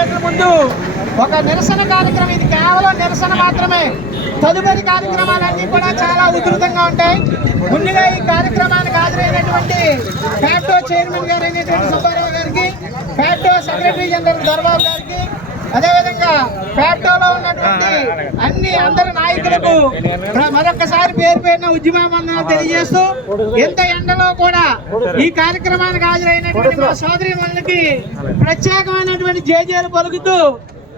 గేట్ల ముందు ఒక నిరసన కార్యక్రమం. ఇది కేవలం నిరసన మాత్రమే. తదుపరి కార్యక్రమాలన్నీ కూడా చాలా ఉధృతంగా ఉంటాయి. ముందుగా ఈ కార్యక్రమానికి హాజరైనటువంటి ఫ్యాక్టో చైర్మన్ గారు అయినటువంటి సుబ్బారావు గారికి, ఫ్యాక్టో సెక్రటరీ జనరల్ దర్బాబు గారికి, అదేవిధంగా ఫ్యాక్టోలో ఉన్నటువంటి అందరి నాయకులకు మరొకసారి పేరు పేరున ఉద్యమం తెలియజేస్తూ, ఎంత ఎండలో కూడా ఈ కార్యక్రమానికి హాజరైనటువంటి మా సోదరి మనులకి ప్రత్యేకమైనటువంటి జేజేలు పలుకుతూ,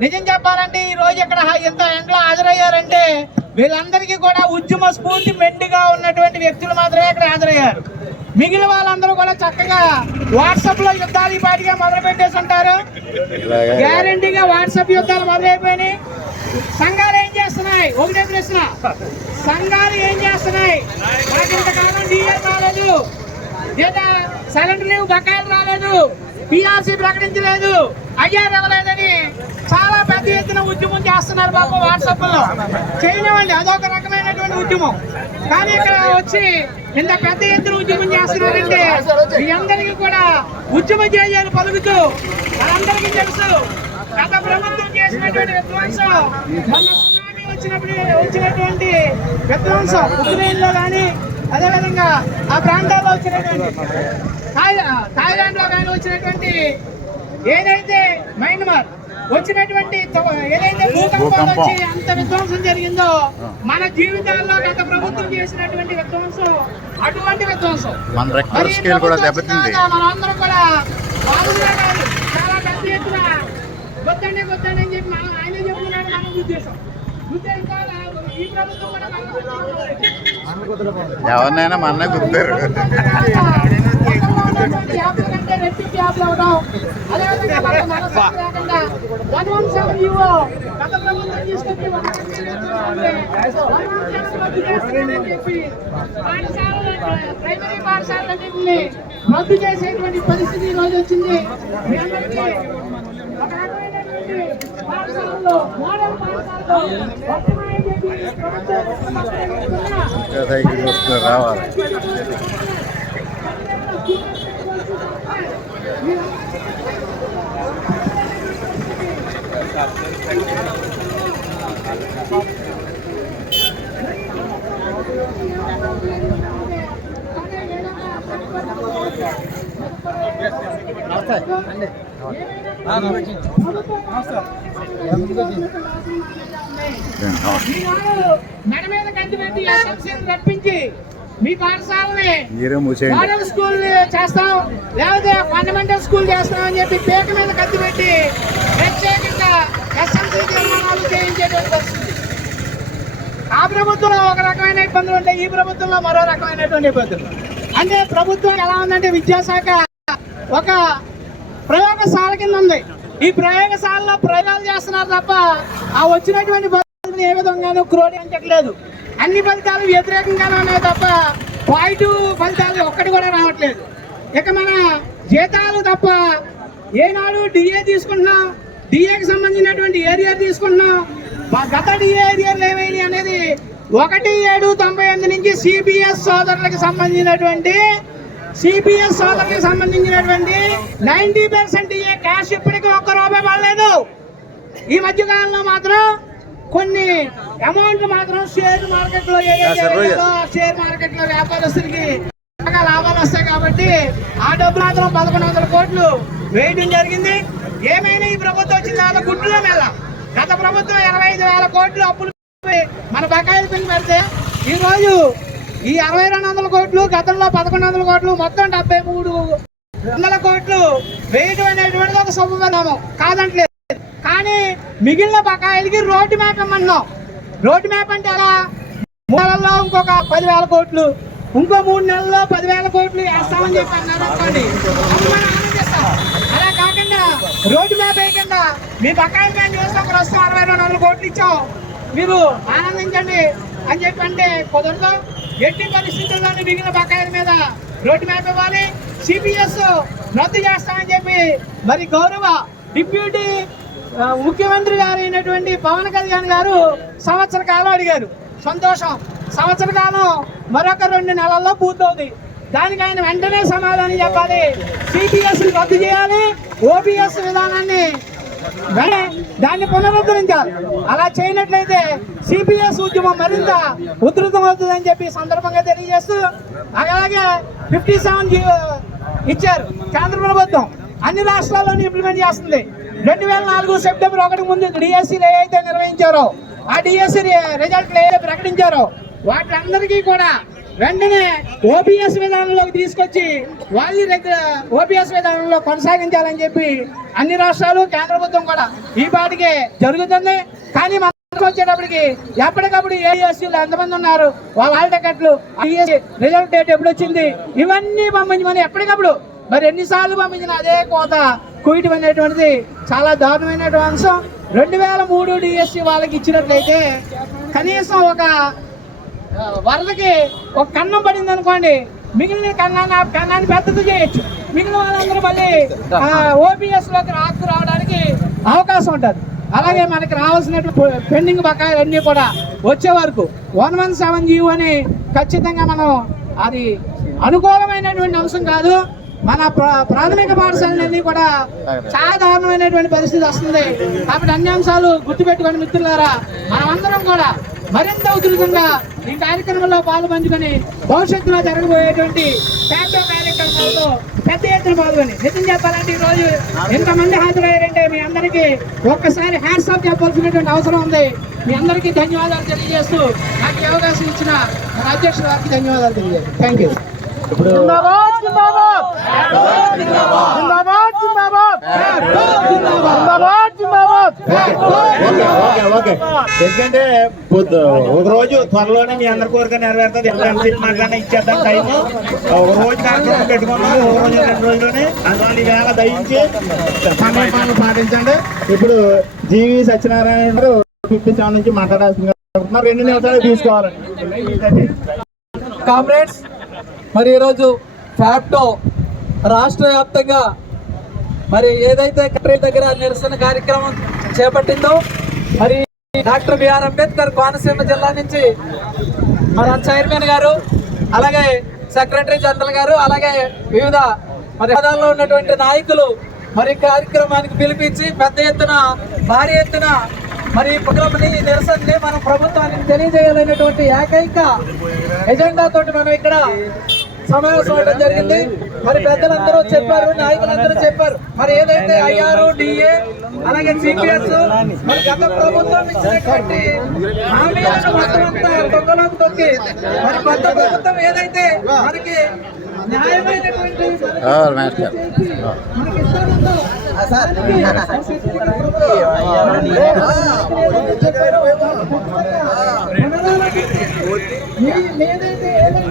నిజం చెప్పాలంటే ఈ రోజు ఇక్కడ ఎంత ఎండలో హాజరయ్యారంటే వీళ్ళందరికీ కూడా ఉద్యమ స్ఫూర్తి మెండుగా ఉన్నటువంటి వ్యక్తులు మాత్రమే ఇక్కడ హాజరయ్యారు. మిగిలిన వాళ్ళందరూ కూడా చక్కగా వాట్సాప్ లో యుద్ధాలు ఈ పాటిగా మొదలు పెట్టేసి ఉంటారు. గ్యారంటీగా వాట్సాప్ యుద్ధాలు మొదలైపోయినాయి. సంఘాలు ఏం చేస్తున్నాయి? ఒకటే ప్రశ్న, సంఘాలు ఏం చేస్తున్నాయి? మాకు ఇంతకాలం డిఎల్ రాలేదు, లేదా సరెండర్ లీవ్ బకాయిలు రాలేదు, పిఆర్సీ ప్రకటించలేదు, ఐఆర్ ఇవ్వలేదని చాలా పెద్ద ఎత్తున ఉద్యమం చేస్తున్నారు బాబు. వాట్సాప్ లో చేయనివ్వండి, అదొక రకమైనటువంటి ఉద్యమం. కానీ ఇక్కడ వచ్చి ఇంత పెద్ద ఎత్తున ఉద్యమం చేస్తున్నారంటే మీ అందరికీ కూడా ఉద్యమ జేజేలు పలుకుతూ, మనందరికీ తెలుసు గత ప్రభుత్వం చేసినటువంటి విధ్వంసం, మొన్న సునామీ వచ్చినటువంటి విధ్వంసం ఉక్రెయిన్ లో కానీ, అదేవిధంగా ఆ ప్రాంతాల్లో వచ్చినటువంటి థాయిలాండ్ లో కానీ వచ్చినటువంటి ఏదైతే మయన్మార్ వచ్చినటువంటి ఏదైతే భూకంపం వచ్చి అంత విధ్వంసం జరిగిందో, మన జీవితాల్లో గత ప్రభుత్వం చేసినటువంటి విధ్వంసం అటువంటి విధ్వంసం మనందరం కూడా చాలా పెద్ద ఎత్తున గొద్దండి అని చెప్పి ఆయన చెప్తున్నాడు. మన ఉద్దేశం ఈ ప్రభుత్వం కూడా ఎవరినైనా మన గుర్తారు. ప్రైమరీ పాఠశాలన్నింటినీ రద్దు చేసేటువంటి పరిస్థితి ఈ రోజు వచ్చింది. మీ అందరికీ ఒక రకమైనటువంటి పాఠశాలలో మోడల్ పాఠశాలలో రావాలి. మెడ మీద గంటి పెట్టి ఎస్ఎంసీని రప్పించి మీ పాఠశాలని మోడల్ స్కూల్ చేస్తాం, లేకపోతే ఫండమెంటల్ స్కూల్ చేస్తాం అని చెప్పి పేక మీద కత్తి పెట్టి ప్రత్యేకంగా ఎస్ఎంసీ నిర్మాణాలు చేయించేటువంటి పరిస్థితి. ఆ ప్రభుత్వంలో ఒక రకమైన ఇబ్బందులు ఉంటాయి, ఈ ప్రభుత్వంలో మరో రకమైనటువంటి ఇబ్బందులు. అంటే ప్రభుత్వం ఎలా ఉందంటే విద్యాశాఖ ఒక ప్రయోగశాల కింద ఉంది. ఈ ప్రయోగశాలలో ప్రయోగాలు చేస్తున్నారు తప్ప ఆ వచ్చినటువంటి ఫలితాలు ఏ విధంగానూ క్రోడీకరించట్లేదు. అన్ని ఫలితాలు వ్యతిరేకంగానే ఉన్నాయి తప్ప పాజిటివ్ ఫలితాలు ఒక్కటి కూడా రావట్లేదు. ఇక మన జీతాలు తప్ప ఏనాడు డిఏ తీసుకుంటున్నాం, డిఏకి సంబంధించినటువంటి ఏరియర్ తీసుకుంటున్నాం. గత డిఏ ఏరియర్లు ఏమైంది అనేది 1798 నుంచి సిపిఎస్ సోదరులకు సంబంధించినటువంటి 90% డిఏ క్యాష్ ఇప్పటికీ ఒక్క రూపాయి పడలేదు. ఈ మధ్య కాలంలో మాత్రం కొన్ని అమౌంట్ మాత్రం షేర్ మార్కెట్ లో షేర్ మార్కెట్ లో వ్యాపారస్తులకి లాభాలు వస్తాయి కాబట్టి ఆ డబ్బు మాత్రం 1100 కోట్లు వేయడం జరిగింది. ఏమైనా ఈ ప్రభుత్వం వచ్చిన తర్వాత గుడ్డులో మేళ. గత ప్రభుత్వం 25,000 కోట్లు అప్పులు మన బకాయిలు పిన్ పెడితే ఈ రోజు ఈ 6200 కోట్లు, గతంలో 1100 కోట్లు, మొత్తం 7300 కోట్లు వేయడం అనేటువంటిది ఒక శుభపరిణామం కాదంటలేదు. కానీ మిగిలిన బకాయిలకి రోడ్డు మ్యాప్ ఇమ్మన్నాం. రోడ్డు మ్యాప్ అంటే అలా 3 నెలల్లో ఇంకొక 10,000 కోట్లు, ఇంకో 3 నెలల్లో 10,000 కోట్లు వేస్తామని చెప్పి అన్నారు అనుకోండి, అప్పుడు మనం ఆనందిస్తాం. అలా కాకుండా రోడ్డు మ్యాప్ వేయకుండా మీ బకాయిలు మేము చేస్తాం, ప్రస్తుతం 6200 కోట్లు ఇచ్చాం, మీరు ఆనందించండి అని చెప్పి అంటే కుదరదు. ఎట్టి పరిస్థితుల్లోని మిగిలిన బకాయిల మీద రోడ్డు మ్యాప్ ఇవ్వాలి. సిపిఎస్ రద్దు చేస్తామని చెప్పి మరి గౌరవ డిప్యూటీ ముఖ్యమంత్రి గారు అయినటువంటి పవన్ కళ్యాణ్ గారు సంవత్సర కాలం అడిగారు. సంతోషం, సంవత్సర కాలం మరొక 2 నెలల్లో పూర్తవుతుంది. దానికి ఆయన వెంటనే సమాధానం చెప్పాలి. సిపిఎస్ రద్దు చేయాలి, ఓపీఎస్ విధానాన్ని దాన్ని పునరుద్ధరించాలి. అలా చేయనట్లయితే సిపిఎస్ ఉద్యమం మరింత ఉధృతం అవుతుందని చెప్పి ఈ సందర్భంగా తెలియజేస్తూ, అలాగే 57 ఇచ్చారు కేంద్ర ప్రభుత్వం, అన్ని రాష్ట్రాల్లోనూ ఇంప్లిమెంట్ చేస్తుంది. 2004 సెప్టెంబర్ 1 ముందు డిఎస్సీలు ఏవైతే నిర్వహించారో, ఆ డిఎస్సీ రిజల్ట్లు ఏదైతే ప్రకటించారో వాటిలందరికీ కూడా వెంటనే ఓపీఎస్ విధానంలోకి తీసుకొచ్చి వాళ్ళని ఓపీఎస్ విధానంలో కొనసాగించాలని చెప్పి అన్ని రాష్ట్రాలు కేంద్ర ప్రభుత్వం కూడా ఈ పాటికి జరుగుతుంది. కానీ మనకు వచ్చేటప్పటికి ఎప్పటికప్పుడు ఏఎస్సీలు ఎంతమంది ఉన్నారు, వాళ్ళ టికెట్లు, రిజల్ట్ డేట్ ఎప్పుడు వచ్చింది, ఇవన్నీ పంపించమని ఎప్పటికప్పుడు మరి ఎన్నిసార్లు పంపించిన అదే కోత కుయటం అనేటువంటిది చాలా దారుణమైనటువంటి అంశం. 2003 డిఎస్సీ వాళ్ళకి ఇచ్చినట్లయితే కనీసం ఒక వరదకి ఒక కన్నం పడింది అనుకోండి, మిగిలిన కన్నాన్ని పెద్దది చేయొచ్చు, మిగిలిన వాళ్ళందరూ మళ్ళీ ఓపీఎస్ లోకి రావడానికి అవకాశం ఉంటుంది. అలాగే మనకి రావాల్సినట్లు పెండింగ్ బకాయిలన్నీ కూడా వచ్చే వరకు 117 జీవో అని ఖచ్చితంగా మనం, అది అనుకూలమైనటువంటి అంశం కాదు. మన ప్రాథమిక పాఠశాలన్నీ కూడా చాలా దారుణమైనటువంటి పరిస్థితి వస్తుంది. కాబట్టి అన్ని అంశాలు గుర్తుపెట్టుకొని మిత్రులారా, మనమందరం కూడా మరింత ఉధృతంగా ఈ కార్యక్రమంలో పాల్పంచుకొని భవిష్యత్తులో జరగబోయేటువంటి కార్యక్రమాలతో పెద్ద ఎత్తున పాల్గొని, నిజం చెప్పాలంటే ఈ రోజు ఎంతమంది హాజరయ్యారంటే మీ అందరికీ ఒక్కసారి హ్యాట్స్ ఆఫ్ చెప్పాల్సినటువంటి అవసరం ఉంది. మీ అందరికీ ధన్యవాదాలు తెలియజేస్తూ నాకు ఈ అవకాశం ఇచ్చిన మన అధ్యక్షుల వారికి ధన్యవాదాలు తెలియజేస్తాను. Thank you. Zindabad Zindabad Zindabad Zindabad Zindabad Zindabad. Okay, ఎందుకంటే ఒక రోజు త్వరలోనే మీ అందరి కోరిక నెరవేరుతుంది. ఎంత మాట్లాడినా ఇచ్చేద్దాం టైం. ఒక రోజు కార్యక్రమం పెట్టుకున్నాము, ఒక రోజు 2 రోజుల్లోనే. అందువల్ల ఈ వేళ దయించి సమయపాలన పాటించండి. ఇప్పుడు జీవి సత్యనారాయణ గారు 57 నుంచి మాట్లాడాల్సిందిగా 2 నిమిషాలు తీసుకోవాలండి. కామ్రేడ్స్, మరి ఈరోజు ఫ్యాప్టో రాష్ట్ర వ్యాప్తంగా మరి ఏదైతే కలెక్టరేట్ దగ్గర నిరసన కార్యక్రమం చేపట్టిందో, మరి డాక్టర్ బిఆర్ అంబేద్కర్ కోనసీమ జిల్లా నుంచి మన చైర్మన్ గారు, అలాగే సెక్రటరీ జనరల్ గారు, అలాగే వివిధ మరి హోదాల్లో ఉన్నటువంటి నాయకులు మరి కార్యక్రమానికి పిలిపించి పెద్ద ఎత్తున, భారీ ఎత్తున మరి ప్రోగ్రామ్ని, నిరసనని మనం ప్రభుత్వానికి తెలియజేయాలనేటువంటి ఏకైక ఎజెండా తోటి మనం ఇక్కడ సమావేశం అవడం జరిగింది. మరి పెద్దలందరూ చెప్పారు, నాయకులందరూ చెప్పారు. మరి ఏదైతే ఐఆర్, డిఏ, అలాగే సిపిఎస్, మరి గత ప్రభుత్వం ఇచ్చినటువంటి హామీలను మొత్తం అంతా దొంగలోకి తొక్కి మరి కొత్త ప్రభుత్వం ఏదైతే మనకి న్యాయమైనటువంటి మనకి ఇస్తానందో ఏదైతే ఆ